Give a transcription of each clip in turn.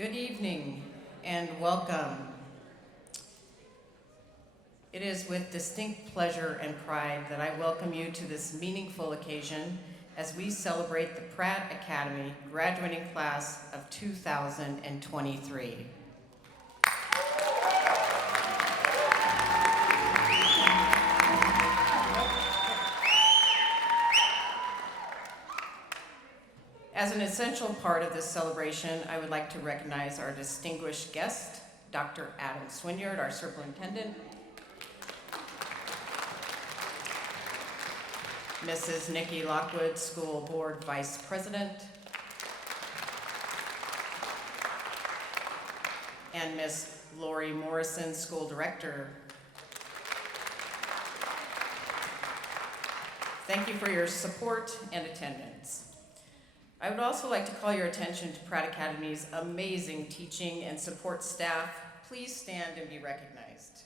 Good evening and welcome. It is with distinct pleasure and pride that I welcome you to this meaningful occasion as we celebrate the Pratt Academy graduating class of 2023. As an essential part of this celebration, I would like to recognize our distinguished guest, Dr. Adam Swinyard, our superintendent, Mrs. Nikki Lockwood, School Board Vice President, and Ms. Lori Morrison, School Director. Thank you for your support and attendance. I would also like to call your attention to Pratt Academy's amazing teaching and support staff. Please stand and be recognized.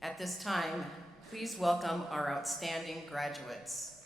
At this time, please welcome our outstanding graduates.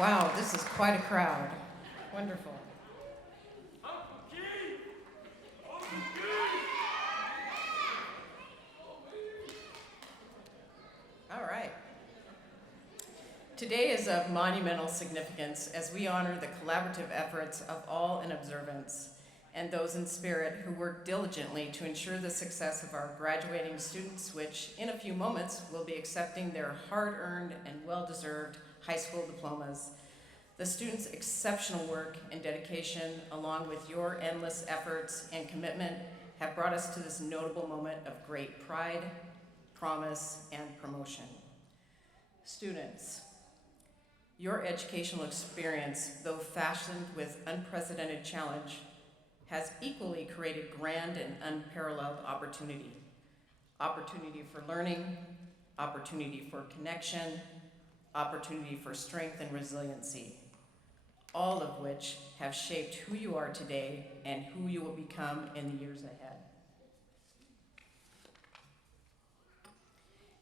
Wow, this is quite a crowd. Wonderful. All right. Today is of monumental significance as we honor the collaborative efforts of all in observance and those in spirit who work diligently to ensure the success of our graduating students, which in a few moments will be accepting their hard-earned and well-deserved high school diplomas. The students' exceptional work and dedication, along with your endless efforts and commitment, have brought us to this notable moment of great pride, promise, and promotion. Students, your educational experience, though fashioned with unprecedented challenge, has equally created grand and unparalleled opportunity. Opportunity for learning, opportunity for connection, opportunity for strength and resiliency, all of which have shaped who you are today and who you will become in the years ahead.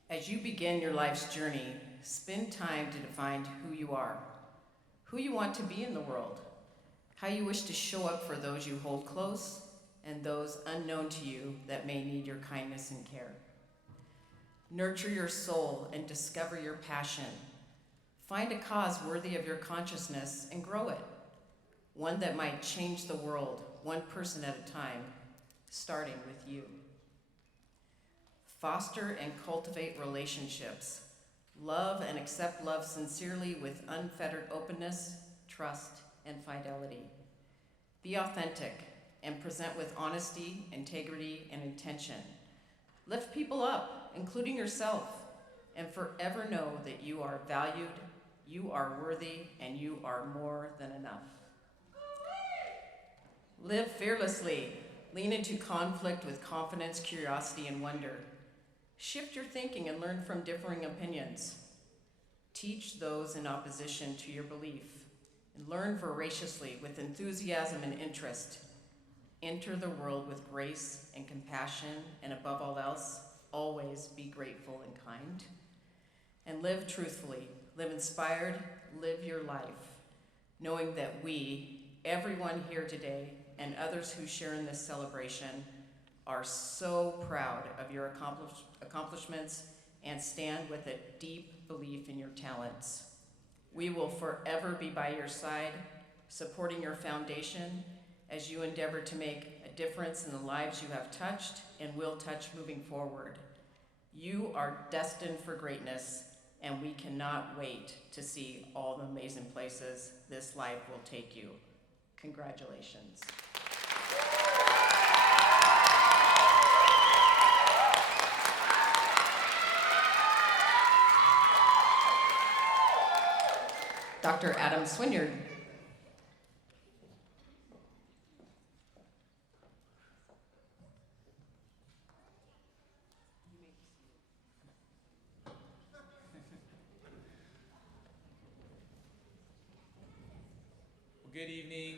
As you begin your life's journey, spend time to define who you are, who you want to be in the world, how you wish to show up for those you hold close and those unknown to you that may need your kindness and care. Nurture your soul and discover your passion. Find a cause worthy of your consciousness and grow it, one that might change the world, one person at a time, starting with you. Foster and cultivate relationships. Love and accept love sincerely with unfettered openness, trust, and fidelity. Be authentic and present with honesty, integrity, and intention. Lift people up, including yourself, and forever know that you are valued, you are worthy, and you are more than enough. Live fearlessly. Lean into conflict with confidence, curiosity, and wonder. Shift your thinking and learn from differing opinions. Teach those in opposition to your belief, and learn voraciously with enthusiasm and interest. Enter the world with grace and compassion, and above all else, always be grateful and kind. And live truthfully, live inspired, live your life, knowing that we, everyone here today, and others who share in this celebration, are so proud of your accomplishments and stand with a deep belief in your talents. We will forever be by your side, supporting your foundation as you endeavor to make a difference in the lives you have touched and will touch moving forward. You are destined for greatness, and we cannot wait to see all the amazing places this life will take you. Congratulations. Dr. Adam Swinyard. Well, good evening,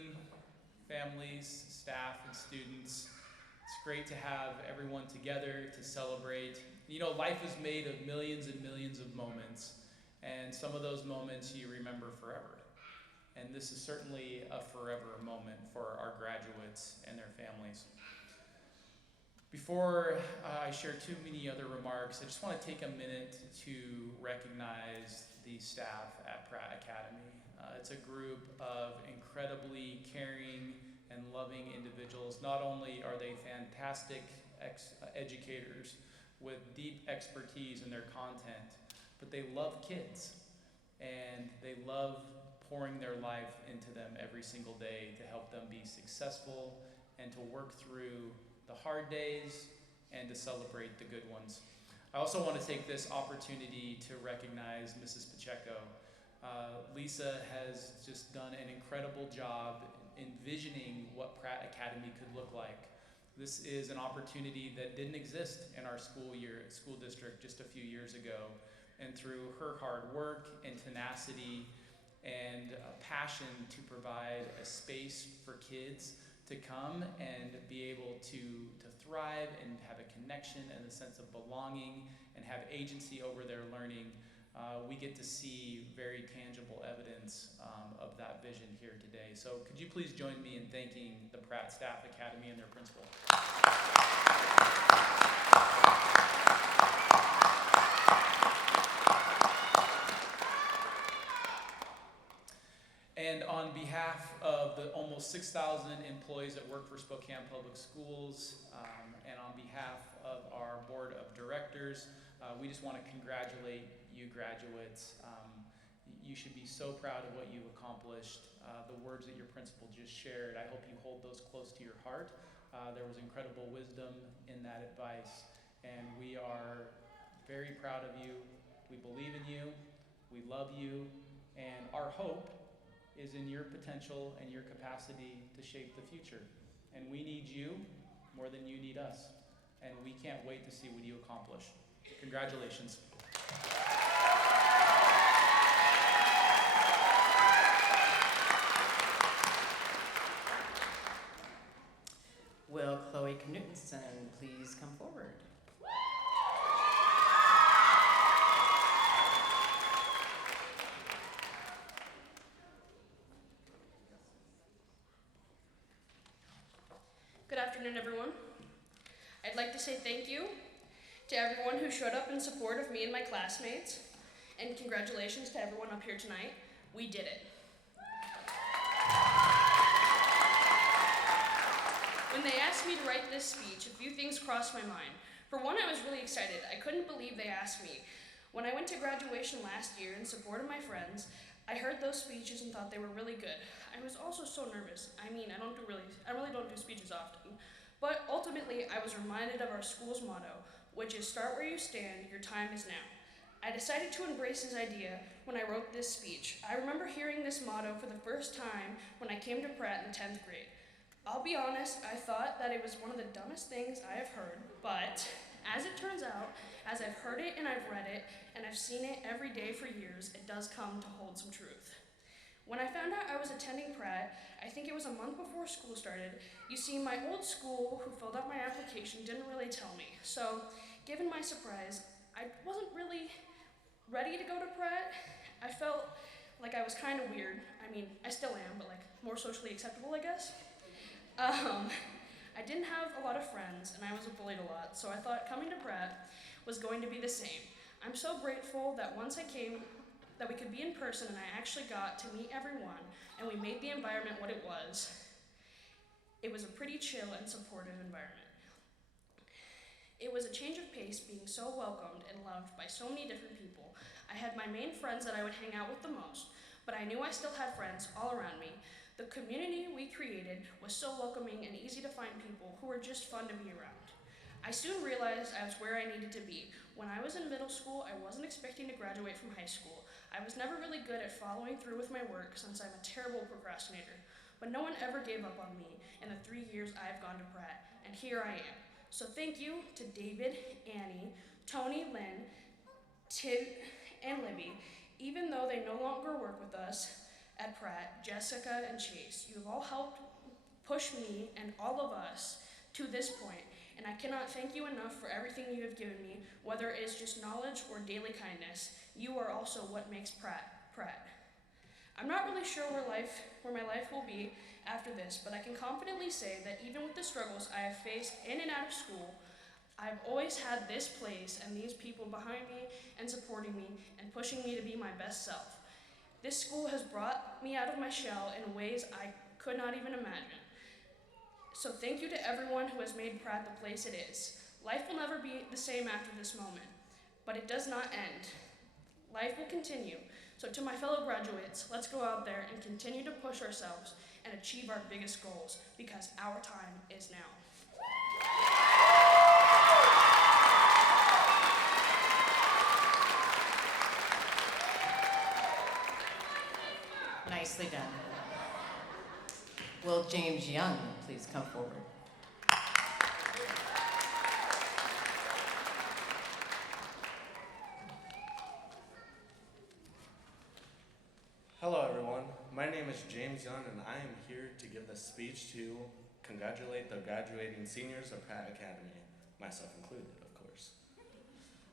families, staff, and students. It's great to have everyone together to celebrate. You know, life is made of millions and millions of moments. And some of those moments you remember forever. And this is certainly a forever moment for our graduates and their families. Before I share too many other remarks, I just want to take a minute to recognize the staff at Pratt Academy. It's a group of incredibly caring and loving individuals. Not only are they fantastic educators with deep expertise in their content, but they love kids, and they love pouring their life into them every single day to help them be successful and to work through the hard days and to celebrate the good ones. I also want to take this opportunity to recognize Mrs. Pacheco. Lisa has just done an incredible job envisioning what Pratt Academy could look like. This is an opportunity that didn't exist in our school district just a few years ago. And through her hard work and tenacity and passion to provide a space for kids to come and be able to thrive and have a connection and a sense of belonging and have agency over their learning, we get to see very tangible evidence of that vision here today. So could you please join me in thanking the Pratt Staff Academy and their principal. And on behalf of the almost 6,000 employees that work for Spokane Public Schools, and on behalf of our board of directors, we just want to congratulate you graduates. You should be so proud of what you've accomplished. The words that your principal just shared, I hope you hold those close to your heart. There was incredible wisdom in that advice, and we are very proud of you. We believe in you, we love you, and our hope is in your potential and your capacity to shape the future. And we need you more than you need us. And we can't wait to see what you accomplish. Congratulations. Will Chloe Knutson please come forward? Good afternoon, everyone. I'd like to say thank you to everyone who showed up in support of me and my classmates, and congratulations to everyone up here tonight. We did it. When they asked me to write this speech, a few things crossed my mind. For one, I was really excited. I couldn't believe they asked me. When I went to graduation last year in support of my friends, I heard those speeches and thought they were really good. I was also so nervous. I mean, I really don't do speeches often. But ultimately, I was reminded of our school's motto, which is start where you stand, your time is now. I decided to embrace this idea when I wrote this speech. I remember hearing this motto for the first time when I came to Pratt in the 10th grade. I'll be honest, I thought that it was one of the dumbest things I have heard, but as it turns out, as I've heard it and I've read it, and I've seen it every day for years, it does come to hold some truth. When I found out I was attending Pratt, I think it was a month before school started. You see, my old school who filled out my application didn't really tell me. So, given my surprise, I wasn't really ready to go to Pratt. I felt like I was kind of weird. I mean, I still am, but like more socially acceptable, I guess. I didn't have a lot of friends, and I was bullied a lot, so I thought coming to Pratt was going to be the same. I'm so grateful that once I came, that we could be in person, and I actually got to meet everyone, and we made the environment what it was. It was a pretty chill and supportive environment. It was a change of pace, being so welcomed and loved by so many different people. I had my main friends that I would hang out with the most, but I knew I still had friends all around me. The community we created was so welcoming and easy to find people who were just fun to be around. I soon realized I was where I needed to be. When I was in middle school, I wasn't expecting to graduate from high school. I was never really good at following through with my work since I'm a terrible procrastinator. But no one ever gave up on me in the 3 years I've gone to Pratt, and here I am. So thank you to David, Annie, Tony, Lynn, Tim, and Libby. Even though they no longer work with us at Pratt, Jessica and Chase, you have all helped push me and all of us to this point, and I cannot thank you enough for everything you have given me, whether it is just knowledge or daily kindness. You are also what makes Pratt. I'm not really sure where my life will be after this, but I can confidently say that even with the struggles I have faced in and out of school, I've always had this place and these people behind me and supporting me and pushing me to be my best self. This school has brought me out of my shell in ways I could not even imagine. So thank you to everyone who has made Pratt the place it is. Life will never be the same after this moment, but it does not end. Life will continue. So to my fellow graduates, let's go out there and continue to push ourselves and achieve our biggest goals, because our time is now. Nicely done. Will James Young please come forward? Hello everyone, my name is James Young and I am here to give this speech to congratulate the graduating seniors of Pratt Academy, myself included, of course.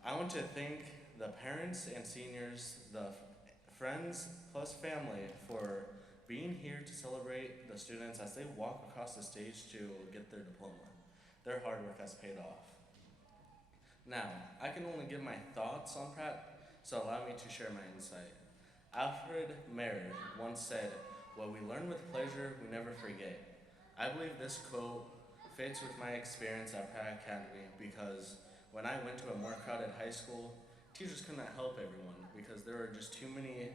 I want to thank the parents and seniors, the friends plus family for being here to celebrate the students as they walk across the stage to get their diploma. Their hard work has paid off. Now, I can only give my thoughts on Pratt, so allow me to share my insight. Alfred Mayer once said, What we learn with pleasure, we never forget. I believe this quote fits with my experience at Pratt Academy because when I went to a more crowded high school, teachers couldn't help everyone because there were just too many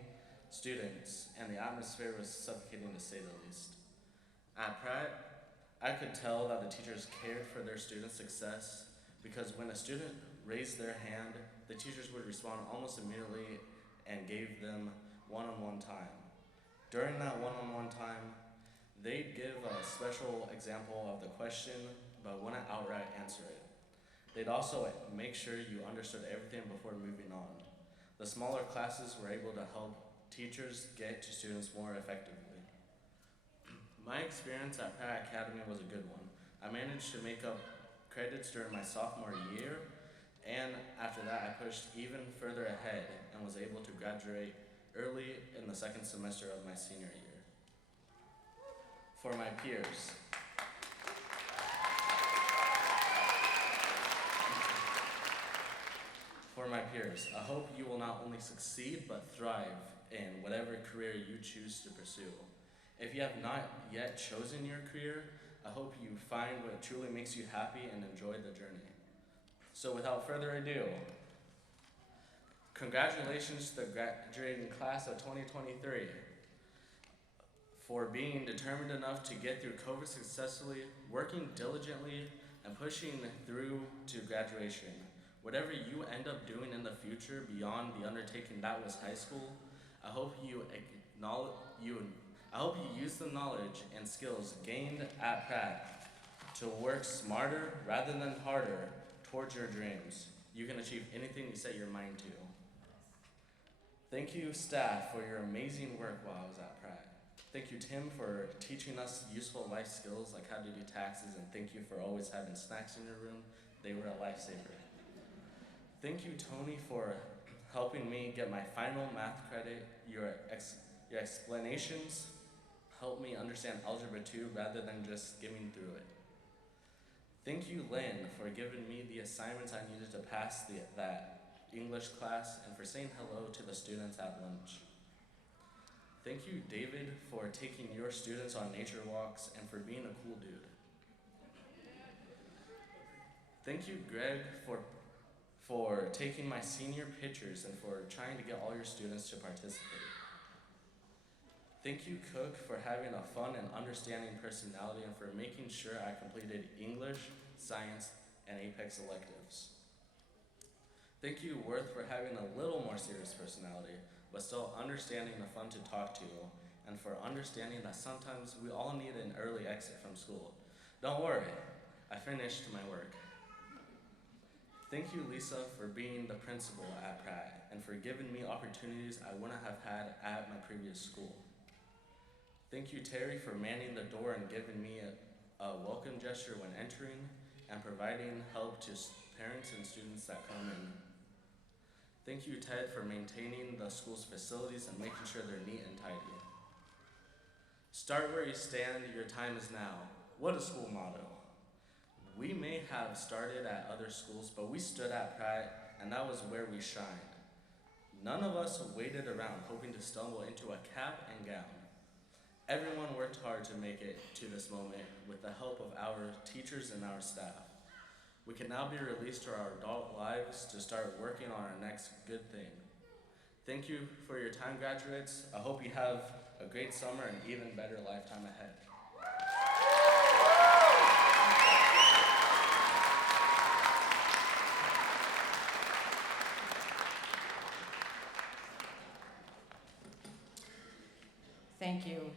students and the atmosphere was suffocating to say the least. At Pratt, I could tell that the teachers cared for their students' success because when a student raised their hand, the teachers would respond almost immediately and gave them one-on-one time. During that one-on-one time, they'd give a special example of the question, but wouldn't outright answer it. They'd also make sure you understood everything before moving on. The smaller classes were able to help teachers get to students more effectively. My experience at Pratt Academy was a good one. I managed to make up credits during my sophomore year, and after that I pushed even further ahead and was able to graduate early in the second semester of my senior year. For my peers, I hope you will not only succeed but thrive in whatever career you choose to pursue. If you have not yet chosen your career, I hope you find what truly makes you happy and enjoy the journey. So without further ado, congratulations to the graduating class of 2023 for being determined enough to get through COVID successfully, working diligently, and pushing through to graduation. Whatever you end up doing in the future beyond the undertaking that was high school, I hope you use the knowledge and skills gained at Pratt to work smarter rather than harder towards your dreams. You can achieve anything you set your mind to. Thank you, staff, for your amazing work while I was at Pratt. Thank you, Tim, for teaching us useful life skills like how to do taxes, and thank you for always having snacks in your room. They were a lifesaver. Thank you, Tony, for helping me get my final math credit. Your explanations helped me understand Algebra 2 rather than just skimming through it. Thank you, Lynn, for giving me the assignments I needed to pass that English class and for saying hello to the students at lunch. Thank you, David, for taking your students on nature walks and for being a cool dude. Thank you, Greg, for taking my senior pictures and for trying to get all your students to participate. Thank you, Cook, for having a fun and understanding personality and for making sure I completed English, science, and Apex electives. Thank you, Worth, for having a little more serious personality, but still understanding the fun to talk to, and for understanding that sometimes we all need an early exit from school. Don't worry, I finished my work. Thank you, Lisa, for being the principal at Pratt and for giving me opportunities I wouldn't have had at my previous school. Thank you, Terry, for manning the door and giving me a welcome gesture when entering and providing help to parents and students that come in. Thank you, Ted, for maintaining the school's facilities and making sure they're neat and tidy. Start where you stand, your time is now. What a school motto. We may have started at other schools, but we stood at Pratt, and that was where we shined. None of us waited around hoping to stumble into a cap and gown. Everyone worked hard to make it to this moment with the help of our teachers and our staff. We can now be released to our adult lives to start working on our next good thing. Thank you for your time, graduates. I hope you have a great summer and even better lifetime ahead. Thank you.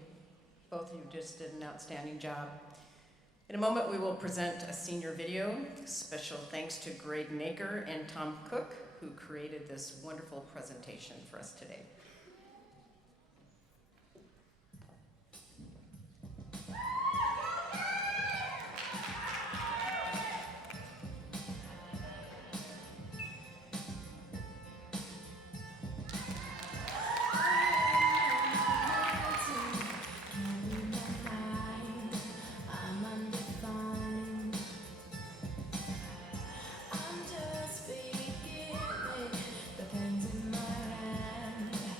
Both of you just did an outstanding job. In a moment, we will present a senior video. Special thanks to Greg Naker and Tom Cook, who created this wonderful presentation for us today. I'm just beginning, the pen's in my hand.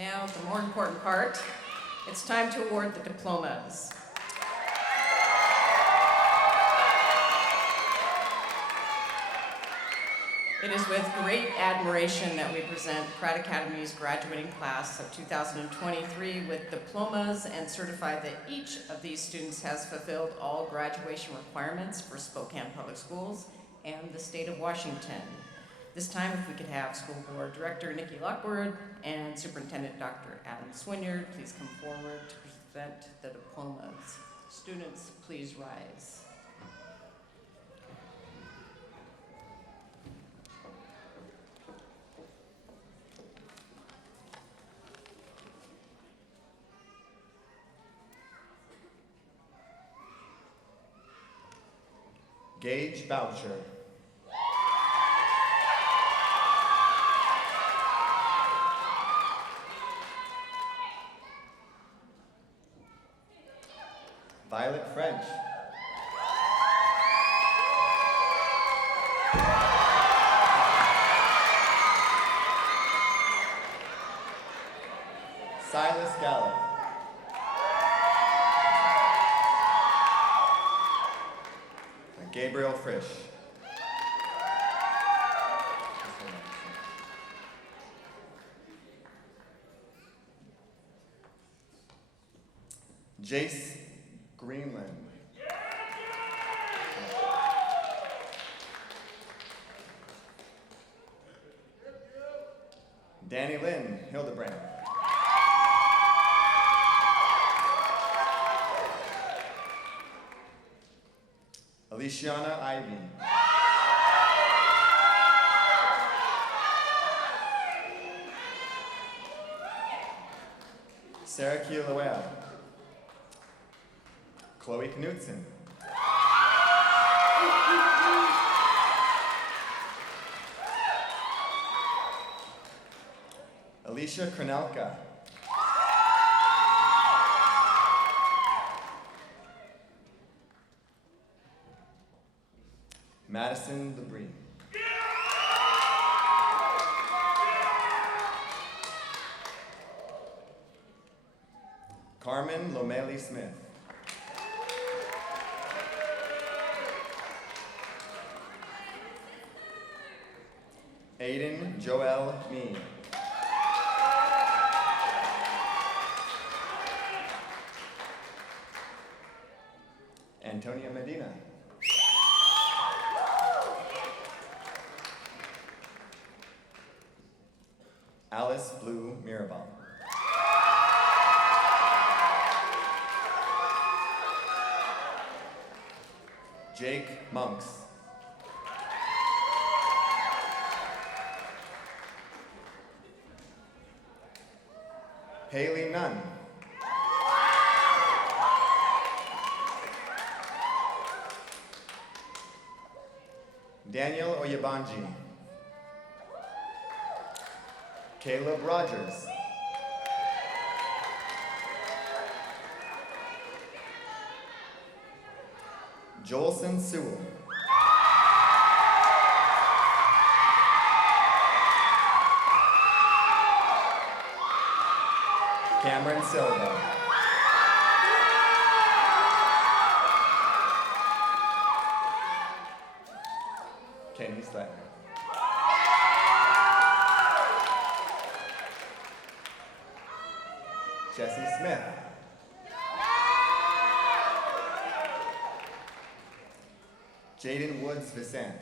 Now, the more important part, it's time to award the diplomas. It is with great admiration that we present Pratt Academy's graduating class of 2023 with diplomas and certify that each of these students has fulfilled all graduation requirements for Spokane Public Schools and the state of Washington. This time, if we could have School Board Director Nikki Lockwood and Superintendent Dr. Adam Swinyard please come forward to present the diplomas. Students, please rise. Gage Boucher. Violet French. Silas Gallup. Gabriel Frisch. Jace Greenland. Danny Lynn Hildebrand. Aliciana Ivy. Sarah Kielawea. Chloe Knutson. Alicia Kronelka. Madison Labrie. Carmen Lomeli Smith. Aiden Joel Mee. Antonia Medina. Alice Blue Mirabal. Jake Monks. Haley Nunn. Daniel Oyebanji. Caleb Rogers. Jolson Sewell. Cameron Silva. Kenny Slatner. Jesse Smith. Jaden Woods Vicent.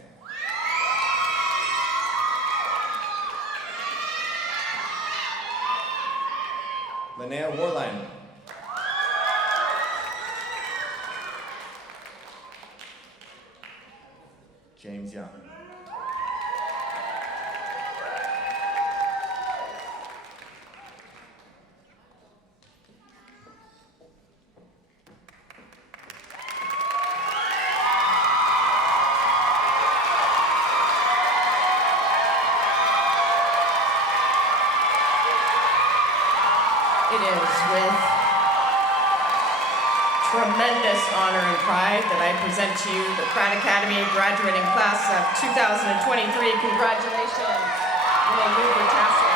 Linnea Warline. James Young. It is with tremendous honor and pride that I present to you the Pratt Academy graduating class of 2023. Congratulations. You may move your tassel.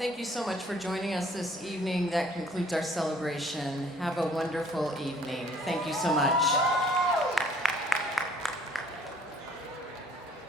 Thank you so much for joining us this evening. That concludes our celebration. Have a wonderful evening. Thank you so much.